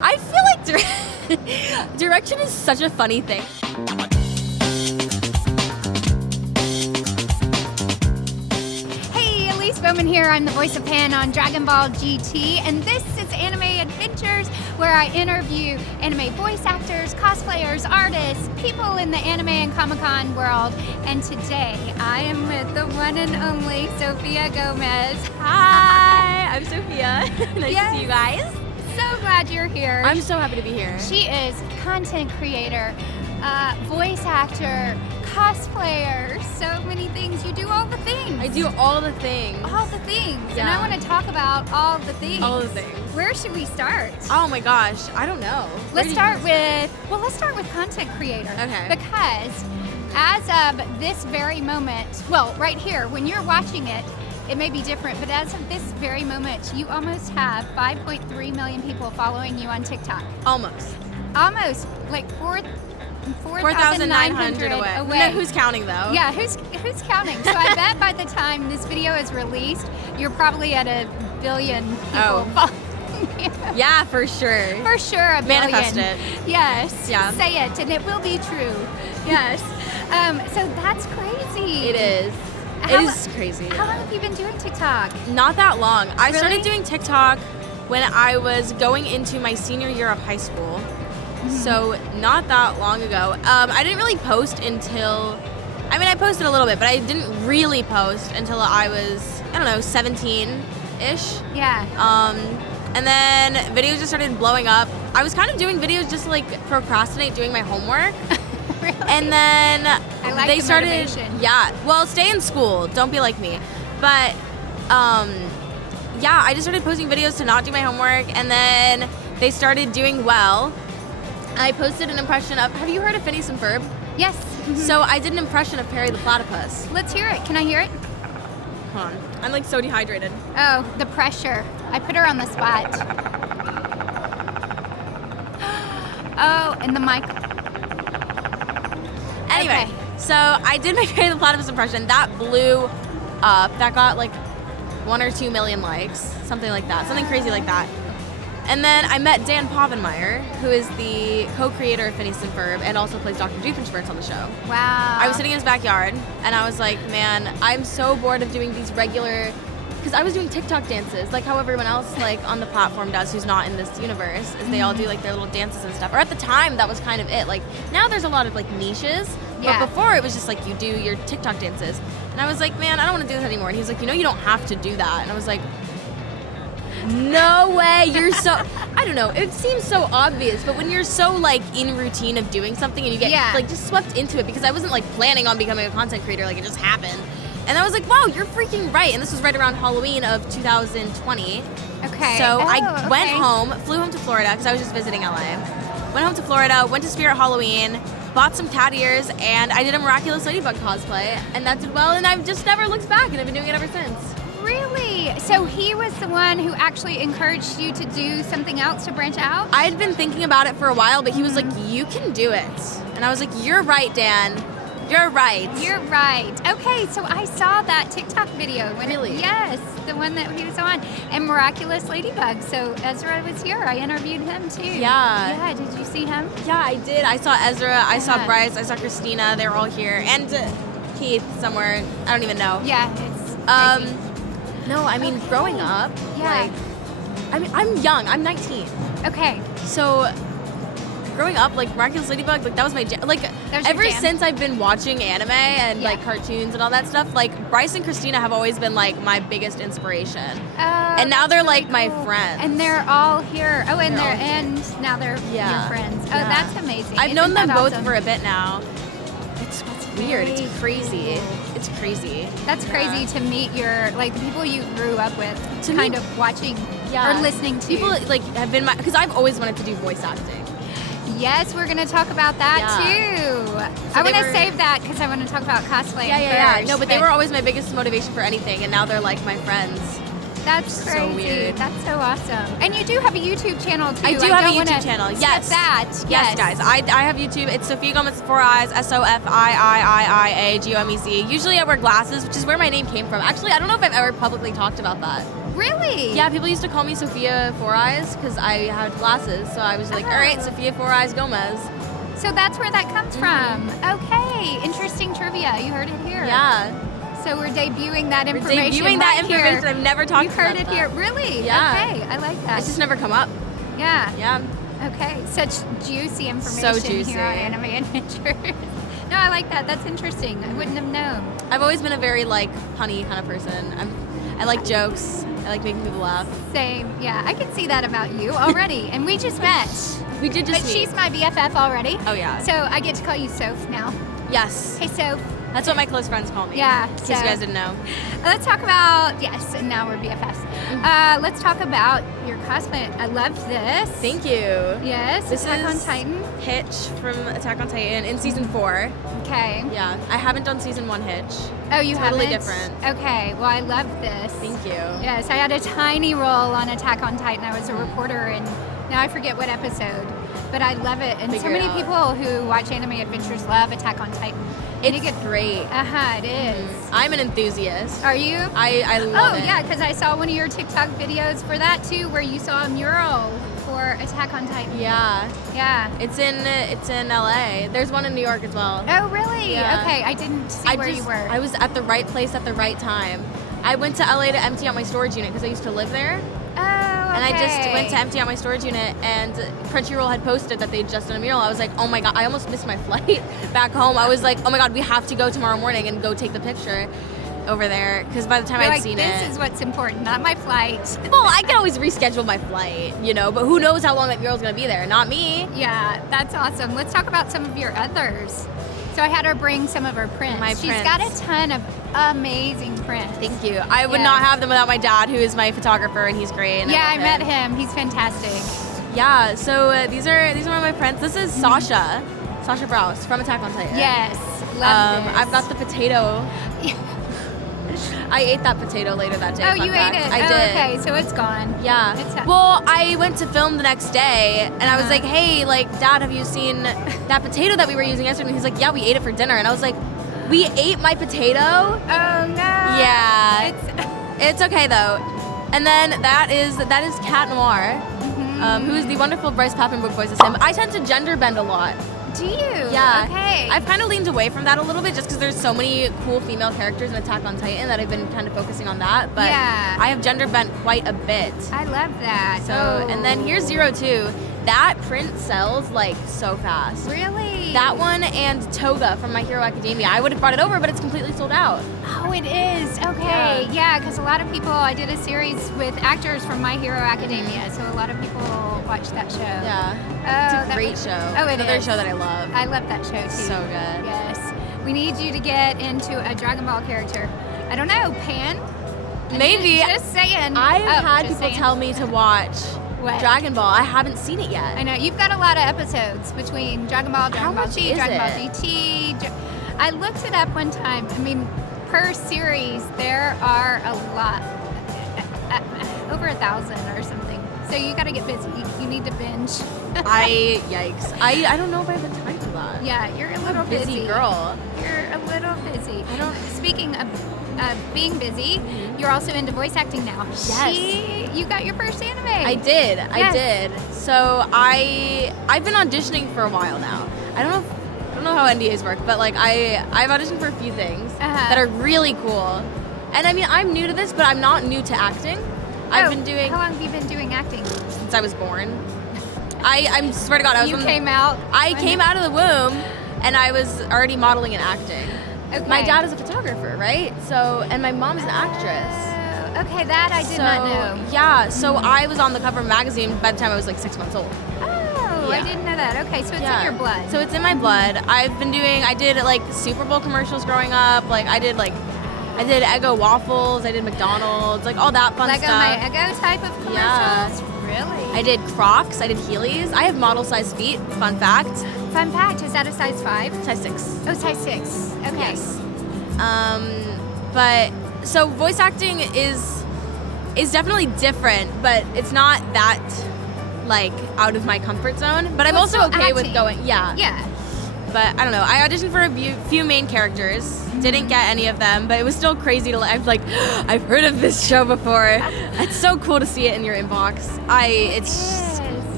I feel like direction is such a funny thing. Hey, Elise Baughman here. I'm the voice of Pan on Dragon Ball GT, and this is Anime Adventures, where I interview anime voice actors, cosplayers, artists, people in the anime and Comic-Con world. And today, I am with the one and only Sofia Gomez. Hi, I'm Sophia. Nice to see you guys. So glad you're here. I'm so happy to be here. She is content creator, voice actor, cosplayer, so many things. You do all the things. I do all the things. All the things. Yeah. And I want to talk about all the things. All the things. Where should we start? Oh my gosh, I don't know. Let's start with content creator. Okay. Because as of this very moment, well, right here, when you're watching it, it may be different, but as of this very moment, you almost have 5.3 million people following you on TikTok. Almost. Almost, like 4,900 away. No, who's counting though? Yeah, who's counting? So I bet by the time this video is released, you're probably at 1 billion people following you. Yeah, for sure. For sure, 1 billion. Manifest it. Yes. Yeah. Say it, and it will be true. Yes. So that's crazy. It is. It is crazy. How long have you been doing TikTok? Not that long. I Really? started doing TikTok when I was going into my senior year of high school. So not that long ago. I didn't really post until, I posted a little bit, but I didn't really post until I was, 17-ish. Yeah. And then videos just started blowing up. I was kind of doing videos just to like procrastinate doing my homework. Really? And then I like they the started, motivation. yeah. Well, stay in school. Don't be like me. But yeah, I just started posting videos to not do my homework, and then they started doing well. I posted an impression of. Have you heard of Phineas and Ferb? Yes. So I did an impression of Perry the Platypus. Let's hear it. Can I hear it? Hold on. I'm like so dehydrated. Oh, the pressure. I put her on the spot. Oh, and the mic. Anyway, Okay. so I did my Perry the Platypus impression. That blew up. That got like 1 or 2 million likes, something like that, something crazy like that. And then I met Dan Povenmire, who is the co-creator of Phineas and Ferb and also plays Dr. Doofenshmirtz on the show. Wow. I was sitting in his backyard, and I was like, man, I'm so bored of doing these regular, because I was doing TikTok dances, like how everyone else like on the platform does who's not in this universe, is they all do like their little dances and stuff. Or at the time, that was kind of it. Like now there's a lot of like niches, Yeah. but before it was just like you do your TikTok dances. And I was like, man, I don't want to do this anymore. And he was like, you don't have to do that. And I was like, no way, you're so, I don't know, it seems so obvious, but when you're so like in routine of doing something and you get like just swept into it, because I wasn't like planning on becoming a content creator, like it just happened. And I was like, wow, you're freaking right. And this was right around Halloween of 2020. Okay. So I went home, flew home to Florida, because I was just visiting LA. Went home to Florida, went to Spirit Halloween, bought some cat ears, and I did a Miraculous Ladybug cosplay, and that did well, and I've just never looked back, and I've been doing it ever since. Really? So he was the one who actually encouraged you to do something else to branch out? I had been thinking about it for a while, but he was like, you can do it. And I was like, you're right, Dan. You're right. You're right. Okay, so I saw that TikTok video. Really? Yes, the one that he was on. And Miraculous Ladybug. So Ezra was here. I interviewed him too. Yeah. Yeah, did you see him? Yeah, I did. I saw Ezra, I saw Bryce, I saw Christina. They were all here. And Keith somewhere. I don't even know. Yeah, it's crazy. No, growing up, Yeah. I'm young. I'm 19. Okay. So growing up, like Miraculous Ladybug, like that was my jam. Like That was your ever jam. since I've been watching anime and like cartoons and all that stuff, like Bryce and Christina have always been like my biggest inspiration. And now they're like my friends. And they're all here. Oh, and They're all and now they're your friends. Oh, Yeah. that's amazing. I've known Isn't them that both awesome? for a bit now. It's weird. Very It's crazy. cool. It's crazy. That's crazy to meet the people you grew up with, To kind meet- of watching Yeah. or listening to. People like have been because I've always wanted to do voice acting. Yes, we're going to talk about that too. I want to save that because I want to talk about cosplay first. No, but they were always my biggest motivation for anything, and now they're like my friends. That's So crazy. weird. That's so awesome. And you do have a YouTube channel too. I do have a don't wanna YouTube channel. skip Yes. that. Yes, guys. I have YouTube. It's Sofia Gomez with 4 eyes. SOFIIIAGOMEZ. Usually I wear glasses, which is where my name came from. Actually, I don't know if I've ever publicly talked about that. Really? Yeah, people used to call me Sofia Four Eyes because I had glasses. So I was like, all right, Sofia Four Eyes Gomez. So that's where that comes from. Okay, interesting trivia. You heard it here. Yeah. So we're debuting that information. We're debuting that right information. Here. I've never talked You about heard it that. here. Really? Yeah. Okay, I like that. It's just never come up. Yeah. Yeah. Okay, such juicy information So juicy. here on Anime Adventures. No, I like that. That's interesting. I wouldn't have known. I've always been a very like punny kind of person. I like jokes. I like making people laugh. Same. Yeah, I can see that about you already. And we just met. We did just But meet. she's my BFF already. Oh yeah. So I get to call you Soph now. Yes. Hey, Soph. That's what my close friends call me. Yeah. In case so- you guys didn't know. Let's talk about, yes, and now we're BFFs. Let's talk about your cosplay. I loved this. Thank you. Yes, This Attack on is Titan. Hitch from Attack on Titan in season 4. Okay. Yeah. I haven't done season 1 Hitch. Oh, you Totally haven't? different. Okay, well, I love this. Thank you. Yes, I had a tiny role on Attack on Titan. I was a reporter, and now I forget what episode. But I love it. And so Figure it many out. people who watch Anime Adventures love Attack on Titan. And It's great. Uh-huh, it is. I'm an enthusiast. Are you? I love it. Oh, yeah, because I saw one of your TikTok videos for that, too, where you saw a mural for Attack on Titan. Yeah. Yeah. It's in LA. There's one in New York as well. Oh, really? Yeah. Okay, I didn't see where you were. I was at the right place at the right time. I went to LA to empty out my storage unit because I used to live there. Oh, okay. And I just went to empty out my storage unit, and Crunchyroll had posted that they'd just done a mural. I was like, oh my god, I almost missed my flight back home. I was like, oh my god, we have to go tomorrow morning and go take the picture over there, because by the time You're I'd like, seen this it. is what's important, not my flight. Well, I can always reschedule my flight, you know, but who knows how long that mural's gonna be there? Not me. Yeah, that's awesome. Let's talk about some of your others. So I had her bring some of her prints. My She's prints. got a ton of amazing prints. Thank you. I would Yeah. not have them without my dad, who is my photographer, and he's great. And Yeah, I love met him. him. He's fantastic. Yeah, so these are one of my prints. This is Sasha Browse from Attack on Titan. Yes, love this. I've got the potato. I ate that potato later that day. Oh, fun you fact. ate it. I Oh, did. okay, so it's gone. Yeah. It's Well, I went to film the next day, and I was like, "Hey, like, Dad, have you seen that potato that we were using yesterday?" And he's like, "Yeah, we ate it for dinner." And I was like, "We ate my potato?" Oh no. Yeah. It's, It's okay though. And then that is Cat Noir, who is the wonderful Bryce Papenbrook voices him. I tend to gender bend a lot. do you? Yeah. Okay. I've kind of leaned away from that a little bit just because there's so many cool female characters in Attack on Titan that I've been kind of focusing on that. But Yeah. I have gender bent quite a bit. I love that. So, oh. and then here's 02. That print sells like so fast. Really? That one and Toga from My Hero Academia. I would have brought it over, but it's completely sold out. Oh, it is. Okay. Yeah, because a lot of people, I did a series with actors from My Hero Academia, so a lot of people watch that show. Yeah. Oh, It's a great show. Oh, it Another is. show that I love. I love that show too. So good. Yes. We need you to get into a Dragon Ball character. I don't know, Pan? Maybe. Just saying. I've Oh, had just people saying. tell me to watch What? Dragon Ball. I haven't seen it yet. I know you've got a lot of episodes between Dragon Ball, How Dragon Ball much Z, is Dragon Ball it? GT. I looked it up one time. I mean, per series there are a lot, over 1,000 or something. So you got to get busy. You need to binge. Yikes. I don't know if I have the time for that. Yeah, you're a little Busy girl. You're a little busy. Speaking of being busy, you're also into voice acting now. Yes. You got your first anime. I did. Yes. I did. So I've been auditioning for a while now. I don't know how NDAs work, but like I've auditioned for a few things that are really cool. And I mean, I'm new to this, but I'm not new to acting. I've been doing How long have you been doing acting? since I was born. I swear to God, I was You from- came out. I came out of the womb, and I was already modeling and acting. Okay. My dad is a photographer, right? So, and my mom's an actress. Oh, okay, that I did not know. Yeah, so I was on the cover of a magazine by the time I was like 6 months old. Oh, I Yeah. didn't know that. Okay, so it's in your blood. So it's in my blood. I did like Super Bowl commercials growing up. Like I did Eggo waffles. I did McDonald's, like all that fun Lego stuff. My Eggo type of commercials? Yeah. Really? I did Crocs. I did Heelys. I have model size feet. Fun fact. Fun fact, is that a size 5? Size 6. Oh, size 6. Okay. Yes. But so voice acting is definitely different, but it's not that like out of my comfort zone. But I'm Well, also still okay with acting. going. Yeah. Yeah. But I don't know. I auditioned for a few main characters. Didn't get any of them, but it was still crazy to. I'm like, I've heard of this show before. It's so cool to see it in your inbox.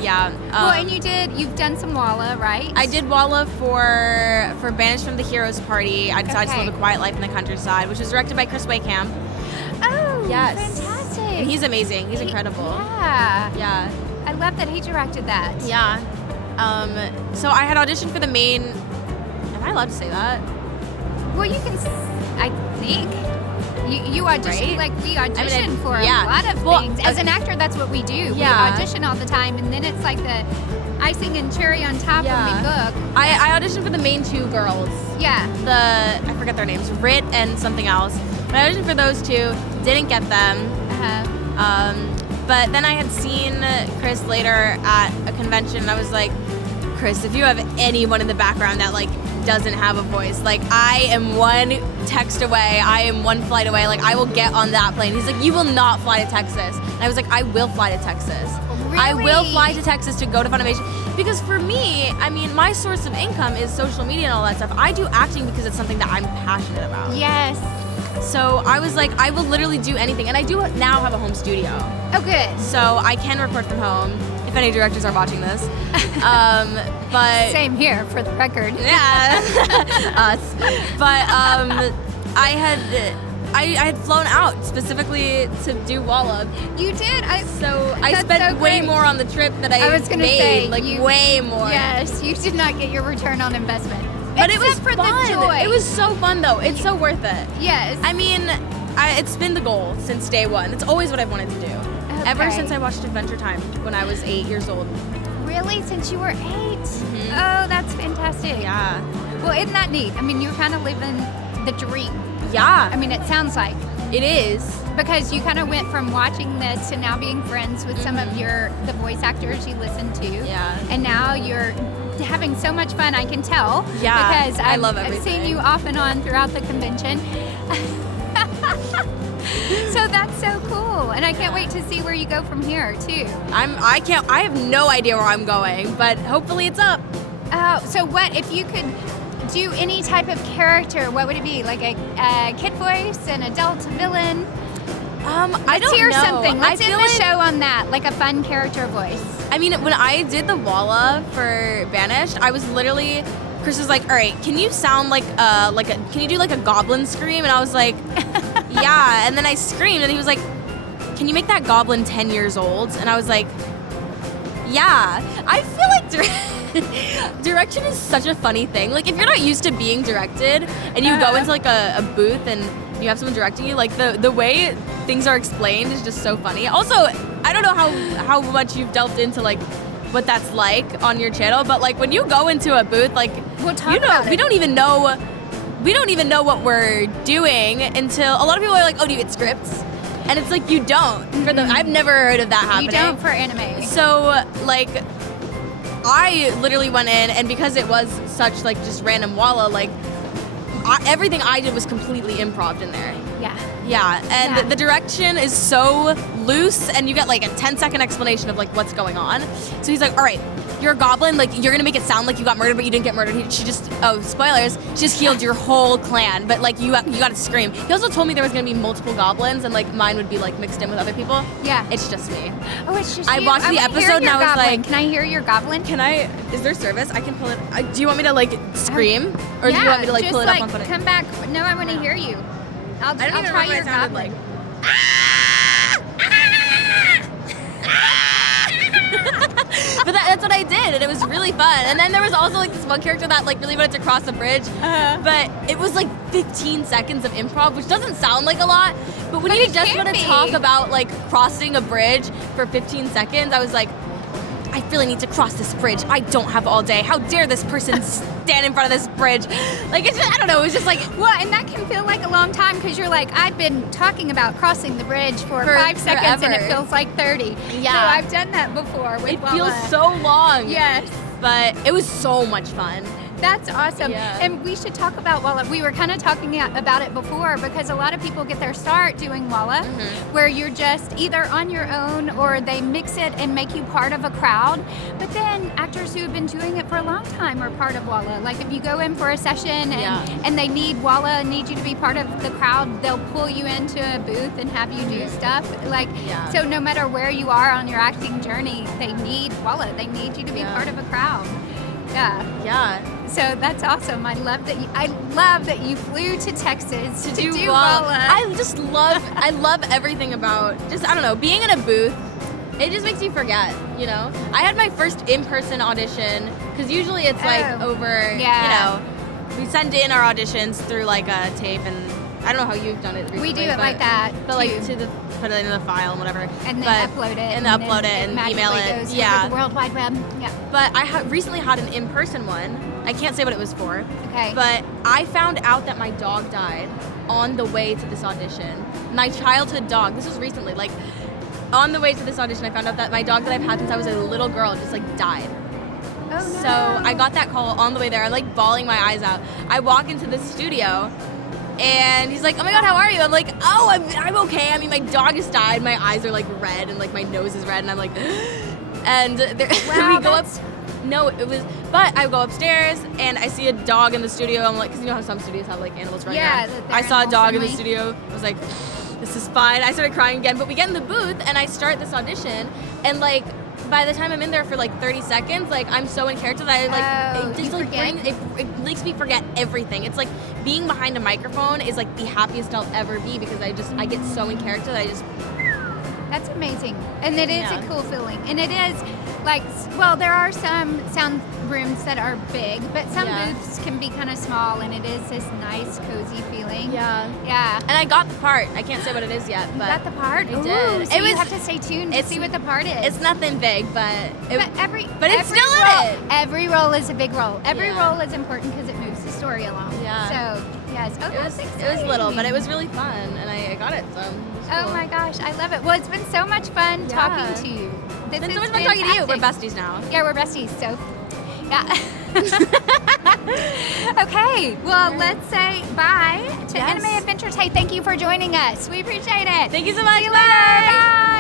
Yeah. Well, and you've done some walla, right? I did walla for Banished from the Heroes Party. I decided to live a quiet life in the countryside, which was directed by Camp. Oh, yes. Fantastic. And he's amazing. He's incredible. Yeah. Yeah. I love that he directed that. Yeah. So I had auditioned for the main. Am I allowed to say that? Well, you can. I think. You audition, right? we audition for a lot of things. As an actor, that's what we do. Yeah. We audition all the time, and then it's like the icing and cherry on top when we book. I auditioned for the main 2 girls. Yeah. I forget their names, Rit and something else. But I auditioned for those 2, didn't get them. But then I had seen Chris later at a convention, and I was like, Chris, if you have anyone in the background that doesn't have a voice, I am one text away, I am one flight away, I will get on that plane. He's like, you will not fly to Texas. And I was like, I will fly to Texas. Really? I will fly to Texas to go to Funimation. Because for me, my source of income is social media and all that stuff. I do acting because it's something that I'm passionate about. Yes. So I was like, I will literally do anything. And I do now have a home studio. Oh, good. So I can record from home, if any directors are watching this. But same here, for the record. Yeah, us. But I had flown out specifically to do walla. You did. I spent way more on the trip than I was gonna made. say, way more. Yes, you did not get your return on investment. But it was for fun. The joy. It was so fun though. It's so worth it. Yes. It's been the goal since day one. It's always what I've wanted to do. Okay. Ever since I watched Adventure Time when I was 8 years old. Really? Since you were 8? Mm-hmm. Oh, that's fantastic. Yeah. Well, isn't that neat? You're kind of living the dream. Yeah. It sounds like. It is. Because you kind of went from watching this to now being friends with some of the voice actors you listen to. Yeah. And now you're having so much fun, I can tell. Yeah. Because I love everything. I've seen you off and on throughout the convention. So that's so cool. And I can't wait to see where you go from here, too. I have no idea where I'm going, but hopefully it's up. Oh, so what, if you could do any type of character, what would it be? Like a kid voice, an adult villain? I don't hear know. something. Let's end the show on that, like a fun character voice. When I did the walla for Banished, I was literally, Chris was like, all right, can you sound can you do a goblin scream? And I was like, yeah. And then I screamed, and he was like, can you make that goblin 10 years old? And I was like, yeah. I feel like direction is such a funny thing. If you're not used to being directed, and you go into a booth and you have someone directing you, the way things are explained is just so funny. Also, I don't know how much you've delved into what that's like on your channel, but when you go into a booth, we'll talk about it. We don't even know what we're doing until a lot of people are like, oh, do you get scripts? And it's you don't. I've never heard of that happening. You don't for anime. So I literally went in, and because it was such just random walla, everything I did was completely improv in there. Yeah. Yeah, and the direction is so loose, and you get a 10-second explanation of what's going on. So he's like, all right, you're a goblin, you're gonna make it sound like you got murdered, but you didn't get murdered. She just, spoilers, she just healed your whole clan, but you gotta scream. He also told me there was gonna be multiple goblins, and mine would be mixed in with other people. Yeah. It's just me. Oh, it's just I you. watched the episode and I was goblin. Can I hear your goblin? Is there service? I can pull it. Do you want me to scream? Or do you want me to just pull it up on footage? Come back. No, I want to hear you. I'll try your goblin. But that's what I did, and it was really fun. And then there was also this one character that really wanted to cross a bridge, but it was 15 seconds of improv, which doesn't sound like a lot. But when you just want to talk about crossing a bridge for 15 seconds, I was like, I really need to cross this bridge. I don't have all day. How dare this person stand in front of this bridge? It's just, I don't know. It was just well, and that can feel like a long time because you're I've been talking about crossing the bridge for 5 seconds and it feels like 30. Yeah. So I've done that before with It feels so long. Yes. But it was so much fun. That's awesome. Yeah. And we should talk about Walla. We were kind of talking about it before because a lot of people get their start doing Walla, where you're just either on your own or they mix it and make you part of a crowd. But then actors who have been doing it for a long time are part of Walla. Like if you go in for a session and they need Walla, need you to be part of the crowd, they'll pull you into a booth and have you do stuff. So no matter where you are on your acting journey, they need Walla. They need you to be part of a crowd. Yeah. So that's awesome. I love that you flew to Texas to do Walla. I love everything about I don't know, being in a booth. It just makes you forget, you know? I had my first in-person audition, because usually it's over, you know, we send in our auditions through like a tape, and I don't know how you've done it recently. We do it like that, but like put it in the file and whatever. And then upload it. And email it. Goes over the World Wide Web. Yeah. But I recently had an in-person one. I can't say what it was for. Okay. But I found out that my dog died on the way to this audition. My childhood dog. This was recently. Like, on the way to this audition, I found out that my dog that I've had since I was a little girl just like died. Oh, no. So I got that call on the way there. I'm like bawling my eyes out. I walk into the studio. And he's like, oh my God, how are you? I'm like, oh, I'm okay. I mean, my dog just died. My eyes are like red and like my nose is red. And I'm like, and wow, we go up. No, it was, but I go upstairs and I see a dog in the studio. I'm like, because you know how some studios have like animals running around. I saw a dog in the studio. I was like, this is fine. I started crying again. But we get in the booth and I start this audition. And like, by the time I'm in there for like 30 seconds, like I'm so in character that I like it makes me forget everything. It's like being behind a microphone is like the happiest I'll ever be because I get so in character that I just. That's amazing, and it is a cool feeling, and it is like, well, there are some sound rooms that are big, but some booths can be kind of small, and it is this nice, cozy feeling. Yeah. And I got the part. I can't say what it is yet, but you got the part. I did. So you have to stay tuned to see what the part is. It's nothing big, but it's still in it. Every role is a big role. Every role is important because it moves the story along. Yeah. So yes, that's exciting. It was little, but it was really fun, and I got it. So. Oh my gosh, I love it. Well, it's been so much fun talking to you. It's been so much fun talking to you. We're besties now. Yeah, we're besties. So, yeah. Okay, well, let's say bye to Anime Adventures. Hey, thank you for joining us. We appreciate it. Thank you so much. See you later. Bye.